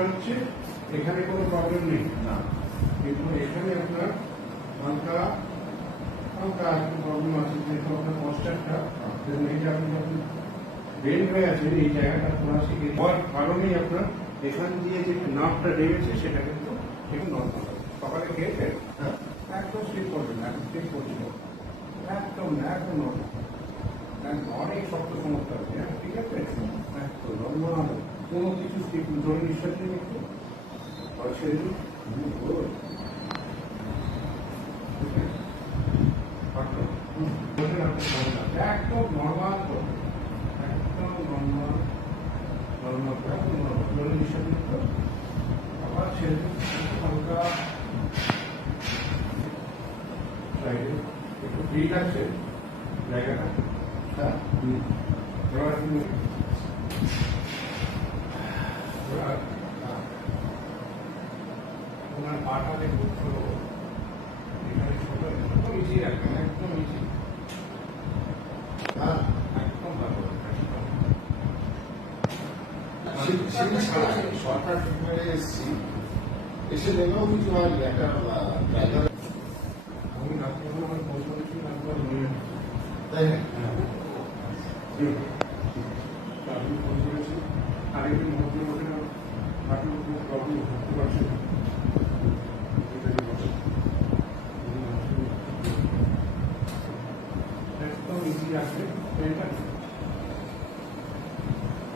সমস্যা হচ্ছে এখানে কোনো প্রবলেম নেই না, কিন্তু এখানে আপনার হালকা হালকা একটু প্রবলেম আছে, যেহেতু আপনার পশ্চাৎটা এই যে আপনি যখন বেন্ড হয়ে আছেন এই জায়গাটা থোড়া শিখে হওয়ার কারণেই আপনার এখান দিয়ে যে নার্ভটা লেগেছে সেটা কিন্তু একটু নর্মাল হবে। সকালে খেয়েছেন একদম স্লিপ করবেন না, একদম স্লিপ করছিল একদম একদম নর্মাল, অনেক শক্ত সমস্যা আছে। ঠিক আছে, একদম নর্মাল, কোনো কিছু স্লিপ জোরে নিঃশ্বাস নিয়ে একটু ছেড়ে দিন। একদম নর্মাল, একদম নর্মাল নর্মাল জোরে নিঃশ্বাস নিতে আবার ছেড়ে দিন হালকা। একটু ফ্রি লাগছে জায়গাটা, হ্যাঁ ওনার পাটা দেখুন, এখানে ছোট একদম ইজি রাখবেন, একদম ইজি, একদম ভালো সরকার ট্রিটমেন্টে এসেছি, এসে দেখেও কিছু হয়নি। একটা ড্রাইভার আমি রাত্রে আমার পৌঁছাচ্ছি একবার নিয়ে, তাই না? আমি ফোন করেছি আরেকদিন মধ্যে মধ্যে আপনার কোনো প্রবলেম করতে পারছে না, একদম ইজি আছে।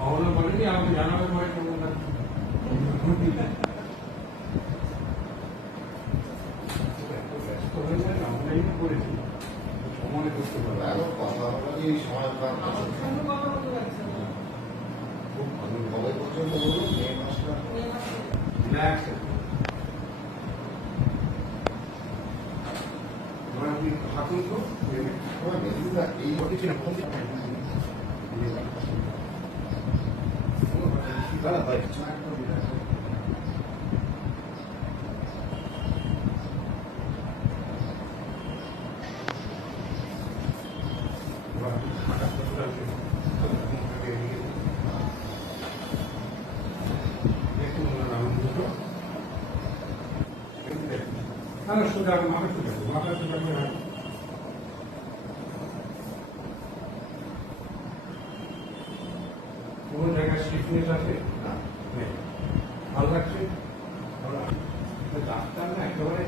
অবলা বলেনি আমাকে জানাবে ভয় কেমন লাগছে। ব্যস্ত হয়ে যায় না, অনলাইনে করেছি সময় করতে পারবে, এখন কথা বলি সময় পান না। খুব ভালো কবে পর্যন্ত বলুন? মে মাসটা রিল্যাক্স। এবার আপনি হাঁটুন তো তোমার মেদিনীরা এই কিছু না, দাঁড়া ভাই, সোজা মাথা সোজা মাথা সোজা করে হাঁটুন। কোনো জায়গায় স্টিফনেস আছে নেই, ভালো লাগছে। ডাক্তার না একেবারে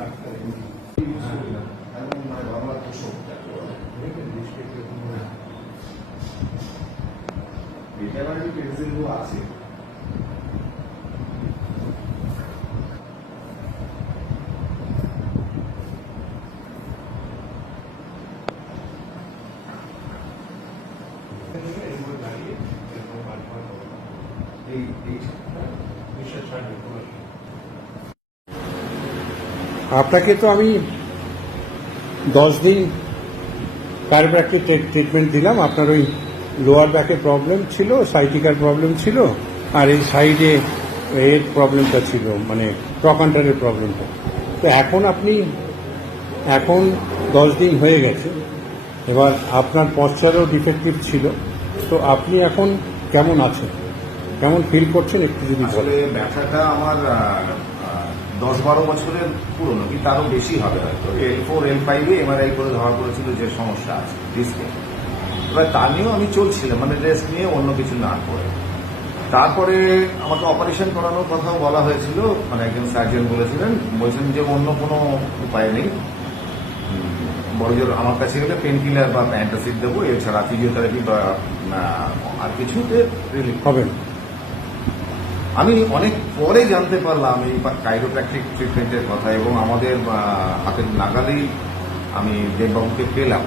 ডাক্তার এবং মানে বাংলা পোষক ভেটেরিনারি পেন্সিলগুলো আছে। আপনাকে তো আমি 10 দিন কাইরোপ্র্যাকটিক ট্রিটমেন্ট দিলাম। আপনার ওই লোয়ার ব্যাকের প্রবলেম ছিল, সাইটিকার প্রবলেম ছিল, আর এই সাইডে এর প্রবলেমটা ছিল, মানে ট্রকান্টারের প্রবলেমটা। তো এখন 10 দিন হয়ে গেছে। এবার আপনার পশ্চারও ডিফেক্টিভ ছিল, তো আপনি এখন কেমন আছেন, কেমন ফিল করছেন একটু যদি আসলে বলেন। ব্যথাটা আমার 10-12 বছরের পুরনো, কিন্তু আরো বেশি হবে হয়তো। L4 L5 এমআরআই করে ধরা পড়েছিল যে সমস্যা আছে ডিস্কে। এবার তা নিয়েও আমি চলছিলাম, মানে রেস্ট নিয়ে অন্য কিছু না করে। তারপরে আমাকে অপারেশন করানোর কথাও বলা হয়েছিল, মানে একজন সার্জন বলছেন যে অন্য কোনো উপায় নেই, বড়জোর আমার কাছে গেলে পেন কিলার বা অ্যান্টাসিড দেবো, এছাড়া ফিজিওথেরাপি বা আর কিছুতে রিলিফ হবে। আমি অনেক পরে জানতে পারলাম এই কাইরোপ্র্যাকটিক ট্রিটমেন্টের কথা, এবং আমাদের হাতের নাগালেই আমি দেববাবুকে পেলাম।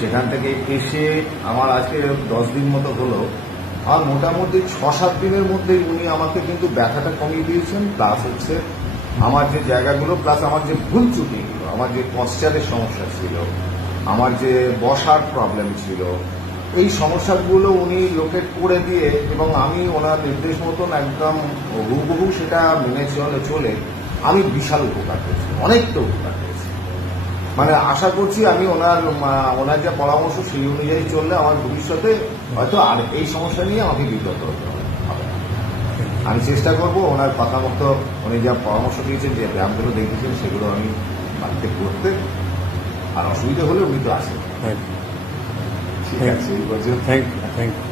সেখান থেকে এসে আমার আজকে 10 দিন মতো হলো, আর মোটামুটি 6-7 দিনের মধ্যেই উনি আমাকে কিন্তু ব্যথাটা কমিয়ে দিয়েছেন, প্লাস হচ্ছে আমার যে জায়গাগুলো, প্লাস আমার যে ভুল ত্রুটিগুলো, আমার যে পশ্চারের সমস্যা ছিল, আমার যে বসার প্রবলেম ছিল, এই সমস্যাগুলো উনি লোকেট করে দিয়ে এবং আমি ওনার নির্দেশ মতন একদম হুবহু সেটা মেনে চলে আমি বিশাল উপকার পেয়েছি, অনেকটা উপকার পেয়েছি। মানে আশা করছি আমি ওনার যা পরামর্শ সেই অনুযায়ী চললে আমার ভবিষ্যতে হয়তো আর এই সমস্যা নিয়ে আমাকে বিব্রত হতে হবে না। আমি চেষ্টা করব ওনার কথা মতো উনি যা পরামর্শ দিয়েছেন, যে ব্যায়ামগুলো দেখেছেন সেগুলো আমি বাড়িতে করতে, আর অসুবিধা হলে উনি তো আসেন। ঠিক আছে, এই পর্যন্ত। Thank you.